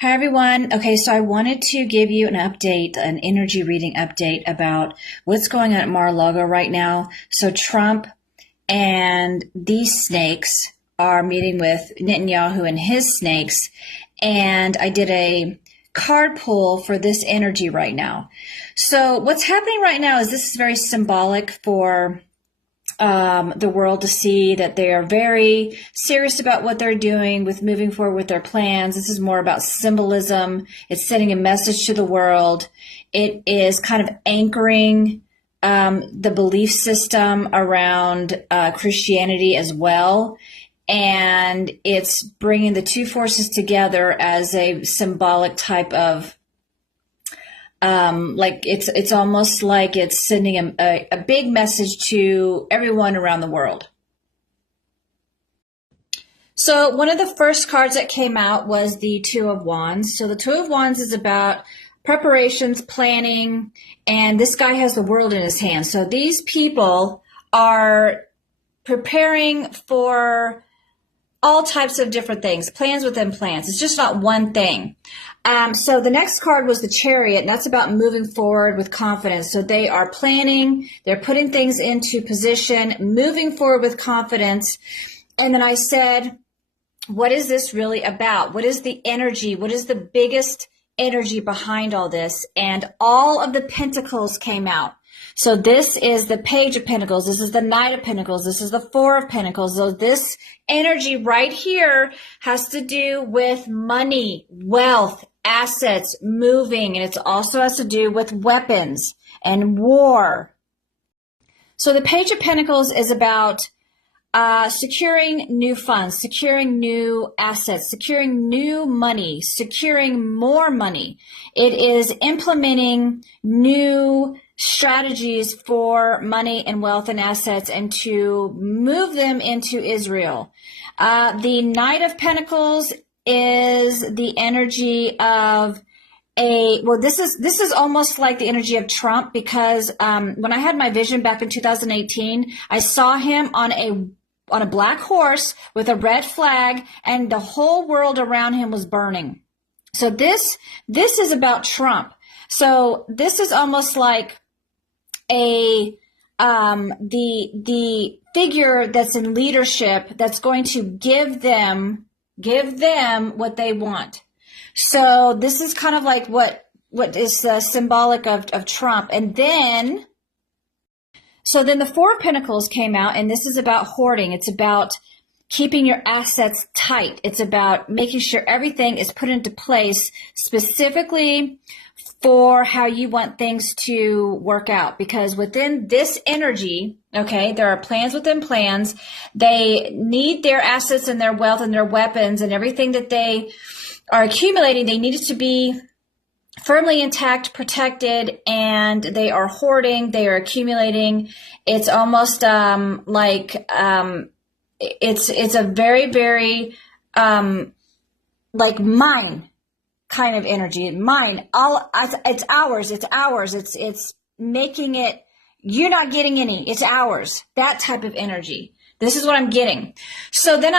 Hi, everyone. Okay, so I wanted to give you an update, an energy reading update about what's going on at Mar-a-Lago right now. So Trump and these snakes are meeting with Netanyahu and his snakes, and I did a card pull for this energy right now. So what's happening right now is this is very symbolic for the world to see that they are very serious about what they're doing with moving forward with their plans. This is more about symbolism. It's sending a message to the world. It is kind of anchoring the belief system around Christianity as well. And it's bringing the two forces together as a symbolic type of like it's almost like it's sending a big message to everyone around the world. So one of the first cards that came out was the Two of Wands. So the Two of Wands is about preparations, planning, and this guy has the world in his hands. So these people are preparing for all types of different things, plans within plans. It's just not one thing. So the next card was the Chariot, and that's about moving forward with confidence. So they are planning, they're putting things into position, moving forward with confidence. And then I said, what is this really about? What is the energy? What is the biggest energy behind all this? And all of the Pentacles came out. So this is the Page of Pentacles. This is the Knight of Pentacles. This is the Four of Pentacles. So this energy right here has to do with money, wealth, assets, moving, and it also has to do with weapons and war. So the Page of Pentacles is about securing new funds, securing new assets, securing new money, securing more money. It is implementing new strategies for money and wealth and assets and to move them into Israel. The Knight of Pentacles is the energy of this is almost like the energy of Trump, because when I had my vision back in 2018, I saw him on a black horse with a red flag, and the whole world around him was burning. So this is about Trump. So this is almost like the figure that's in leadership that's going to give them what they want. So this is kind of like what is symbolic of Trump. And then the Four of Pentacles came out, and this is about hoarding. It's about keeping your assets tight. It's about making sure everything is put into place specifically for how you want things to work out. Because within this energy, okay, there are plans within plans. They need their assets and their wealth and their weapons and everything that they are accumulating. They need it to be firmly intact, protected, and they are hoarding, they are accumulating. It's almost it's a very, very like mine kind of energy. Mine, it's ours, it's making it, you're not getting any, it's ours. That type of energy. This is what I'm getting. So then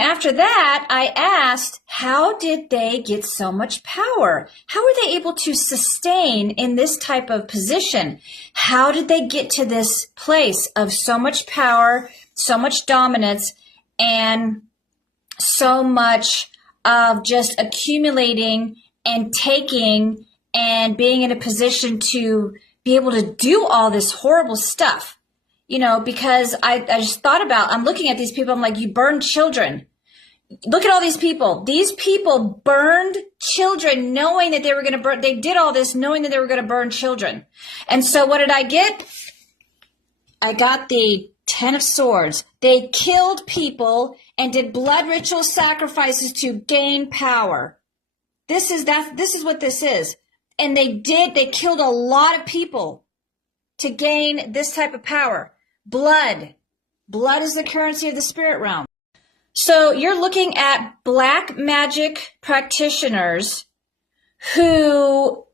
after that, I asked, how did they get so much power? How were they able to sustain in this type of position? How did they get to this place of so much power, so much dominance, and so much of just accumulating and taking and being in a position to be able to do all this horrible stuff? You know, because I just thought about, I'm looking at these people, I'm like, you burned children. Look at all these people. These people burned children knowing that they were going to burn. They did all this knowing that they were going to burn children. And so what did I get? I got the Ten of Swords. They killed people and did blood ritual sacrifices to gain power. This is what this is. And they killed a lot of people to gain this type of power. Blood. Blood is the currency of the spirit realm. So you're looking at black magic practitioners who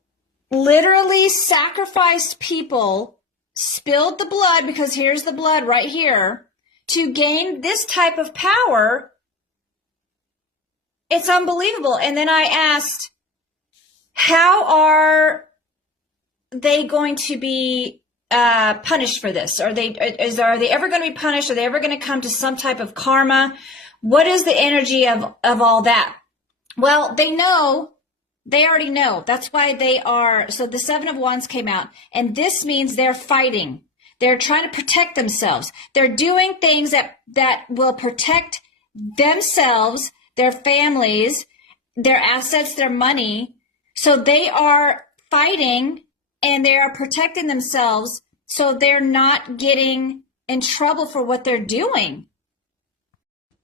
literally sacrificed people, spilled the blood, because here's the blood right here, to gain this type of power It's unbelievable. And then I asked, how are they going to be punished for this? Are they ever going to be punished? Are they ever going to come to some type of karma? What is the energy of all that? Well, they know. They already know. That's why they are. So the Seven of Wands came out, and this means they're fighting. They're trying to protect themselves. They're doing things that will protect themselves, their families, their assets, their money. So they are fighting and they are protecting themselves so they're not getting in trouble for what they're doing.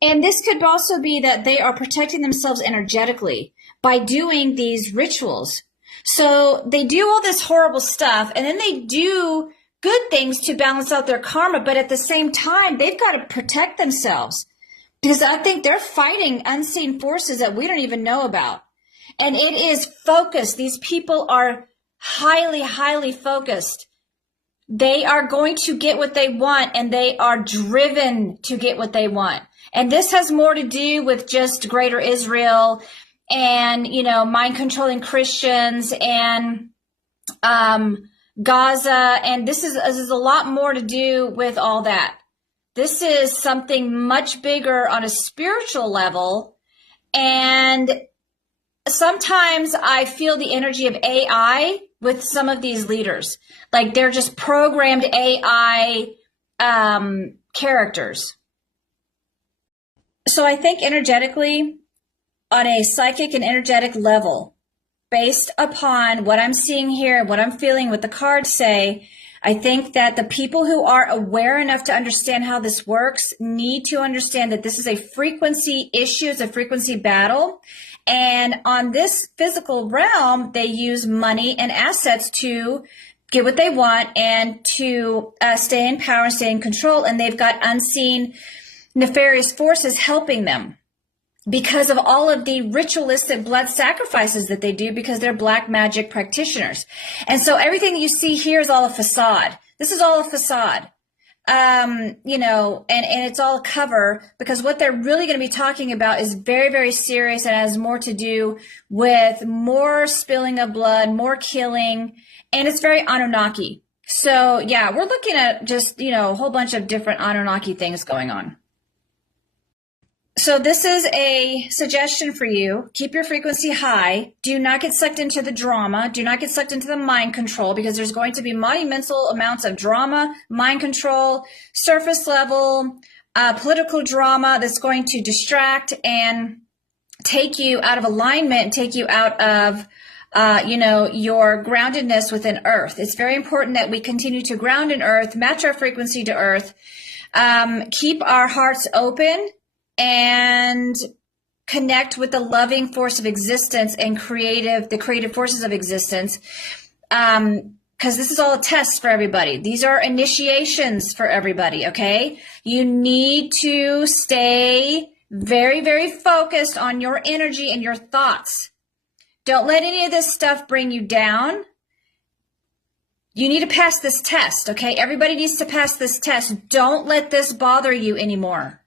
And this could also be that they are protecting themselves energetically by doing these rituals. So they do all this horrible stuff, and then they do good things to balance out their karma, but at the same time, they've got to protect themselves because I think they're fighting unseen forces that we don't even know about. And it is focused. These people are highly, highly focused. They are going to get what they want, and they are driven to get what they want. And this has more to do with just greater Israel and, mind controlling Christians and Gaza. And this is a lot more to do with all that. This is something much bigger on a spiritual level. And sometimes I feel the energy of AI with some of these leaders. Like they're just programmed AI characters. So I think energetically, on a psychic and energetic level, based upon what I'm seeing here, what I'm feeling, what the cards say, I think that the people who are aware enough to understand how this works need to understand that this is a frequency issue, it's a frequency battle. And on this physical realm, they use money and assets to get what they want and to stay in power and stay in control. And they've got unseen nefarious forces helping them because of all of the ritualistic blood sacrifices that they do because they're black magic practitioners. And so everything that you see here is all a facade. This is all a facade. And it's all a cover because what they're really going to be talking about is very, very serious and has more to do with more spilling of blood, more killing, and it's very Anunnaki. So yeah, we're looking at just, a whole bunch of different Anunnaki things going on. So this is a suggestion for you. Keep your frequency high. Do not get sucked into the drama. Do not get sucked into the mind control because there's going to be monumental amounts of drama, mind control, surface level, political drama that's going to distract and take you out of alignment and take you out of, your groundedness within Earth. It's very important that we continue to ground in Earth, match our frequency to Earth, keep our hearts open, and connect with the loving force of existence and the creative forces of existence. Because this is all a test for everybody. These are initiations for everybody, okay? You need to stay very, very focused on your energy and your thoughts. Don't let any of this stuff bring you down. You need to pass this test, okay? Everybody needs to pass this test. Don't let this bother you anymore.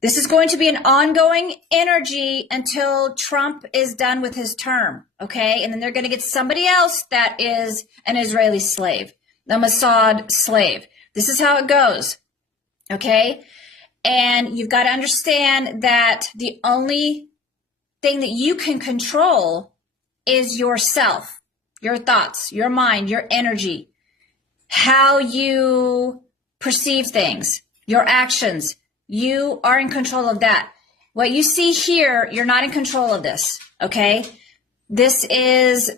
This is going to be an ongoing energy until Trump is done with his term, okay? And then they're going to get somebody else that is an Israeli slave, a Mossad slave. This is how it goes, okay? And you've got to understand that the only thing that you can control is yourself, your thoughts, your mind, your energy, how you perceive things, your actions. You are in control of that. What you see here, you're not in control of this, okay? This is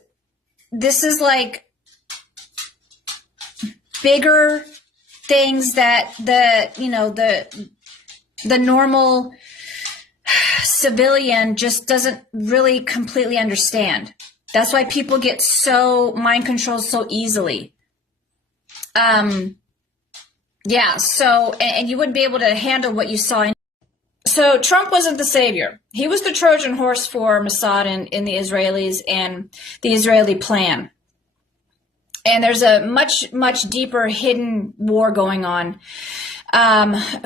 like bigger things that the normal civilian just doesn't really completely understand. That's why people get so mind controlled so easily. Yeah, so, and you wouldn't be able to handle what you saw. So Trump wasn't the savior. He was the Trojan horse for Mossad and the Israelis and the Israeli plan. And there's a much, much deeper hidden war going on.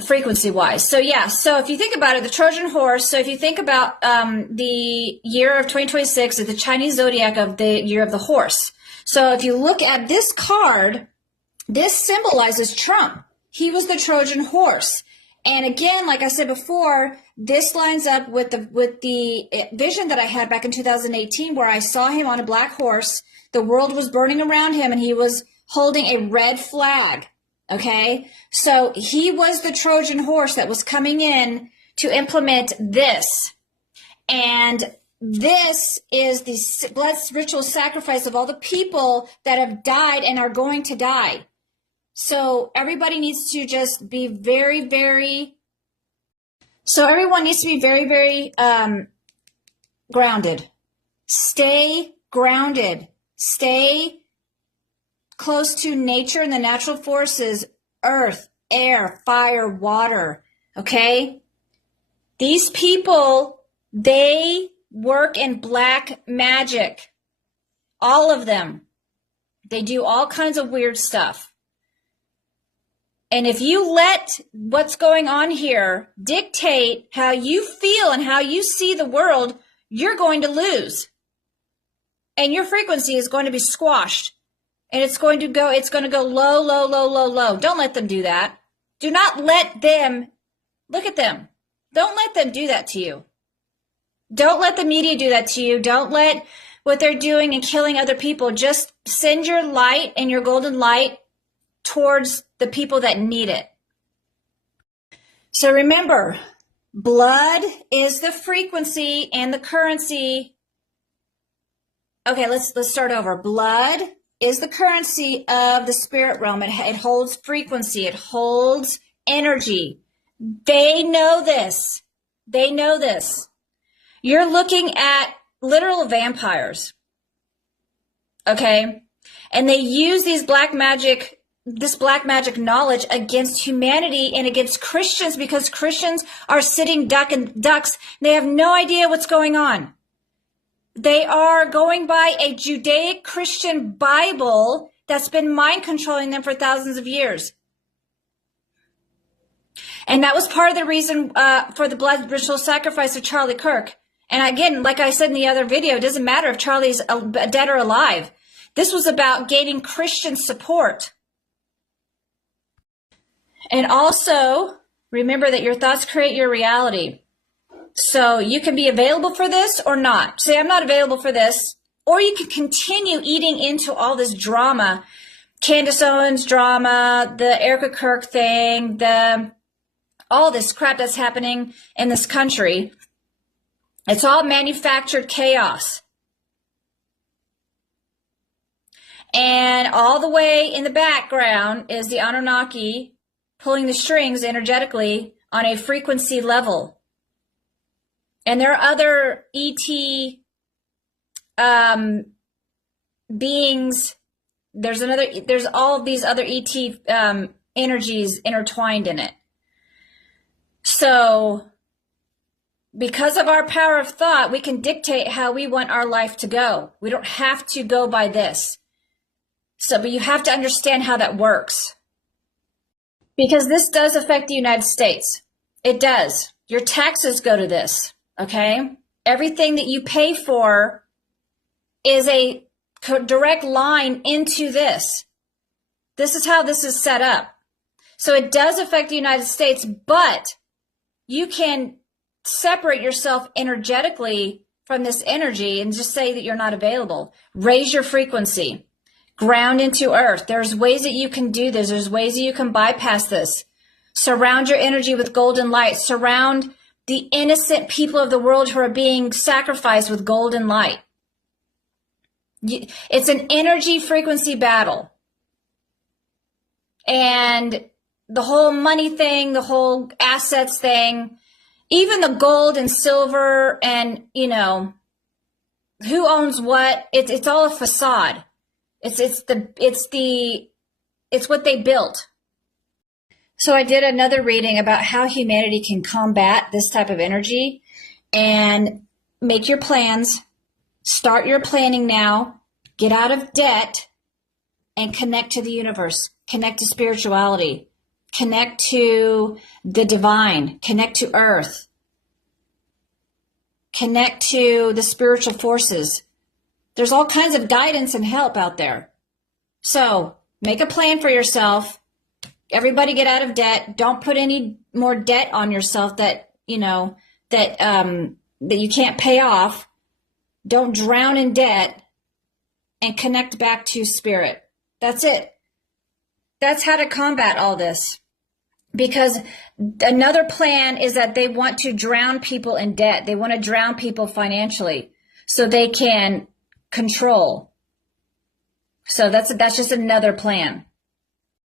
frequency wise. So yeah, so if you think about it, the Trojan horse, so if you think about the year of 2026 is the Chinese zodiac of the year of the horse. So if you look at this card, this symbolizes Trump. He was the Trojan horse. And again, like I said before, this lines up with the vision that I had back in 2018 where I saw him on a black horse. The world was burning around him and he was holding a red flag. Okay, so he was the Trojan horse that was coming in to implement this. And this is the blood ritual sacrifice of all the people that have died and are going to die. So everybody needs to just be very, very, so everyone needs to be very, very grounded. Stay grounded. Stay close to nature and the natural forces, earth, air, fire, water, okay? These people, they work in black magic. All of them. They do all kinds of weird stuff. And if you let what's going on here dictate how you feel and how you see the world, you're going to lose. And your frequency is going to be squashed. And it's going to go low, low, low, low, low. Don't let them do that. Do not let them, look at them. Don't let them do that to you. Don't let the media do that to you. Don't let what they're doing and killing other people. Just send your light and your golden light towards the people that need it. So remember, blood is the frequency and the currency. Okay, let's start over. Blood is the currency of the spirit realm. It holds frequency. It holds energy. They know this. They know this. You're looking at literal vampires. Okay? And they use this black magic knowledge against humanity and against Christians because Christians are sitting ducks. They have no idea what's going on. They are going by a Judaic Christian Bible that's been mind controlling them for thousands of years. And that was part of the reason for the blood ritual sacrifice of Charlie Kirk. And again, like I said in the other video, it doesn't matter if Charlie's dead or alive. This was about gaining Christian support. And also, remember that your thoughts create your reality. So you can be available for this or not. Say, I'm not available for this. Or you can continue eating into all this drama. Candace Owens drama, the Erica Kirk thing, all this crap that's happening in this country. It's all manufactured chaos. And all the way in the background is the Anunnaki pulling the strings energetically on a frequency level. And there are other ET beings. There's all of these other ET energies intertwined in it. So because of our power of thought, we can dictate how we want our life to go. We don't have to go by this. So, but you have to understand how that works. Because this does affect the United States. It does. Your taxes go to this. Okay? Everything that you pay for is a direct line into this. This is how this is set up. So it does affect the United States, but you can separate yourself energetically from this energy and just say that you're not available. Raise your frequency. Ground into earth. There's ways that you can do this. There's ways that you can bypass this. Surround your energy with golden light. Surround the innocent people of the world who are being sacrificed with golden light. It's an energy frequency battle. And the whole money thing, the whole assets thing, even the gold and silver and, you know, who owns what, it's all a facade. It's what they built. So I did another reading about how humanity can combat this type of energy and make your plans, start your planning now, get out of debt, and connect to the universe, connect to spirituality, connect to the divine, connect to earth, connect to the spiritual forces. There's all kinds of guidance and help out there. So make a plan for yourself. Everybody get out of debt. Don't put any more debt on yourself that you can't pay off. Don't drown in debt, and connect back to spirit. That's it. That's how to combat all this. Because another plan is that they want to drown people in debt. They want to drown people financially so they can control. So that's just another plan.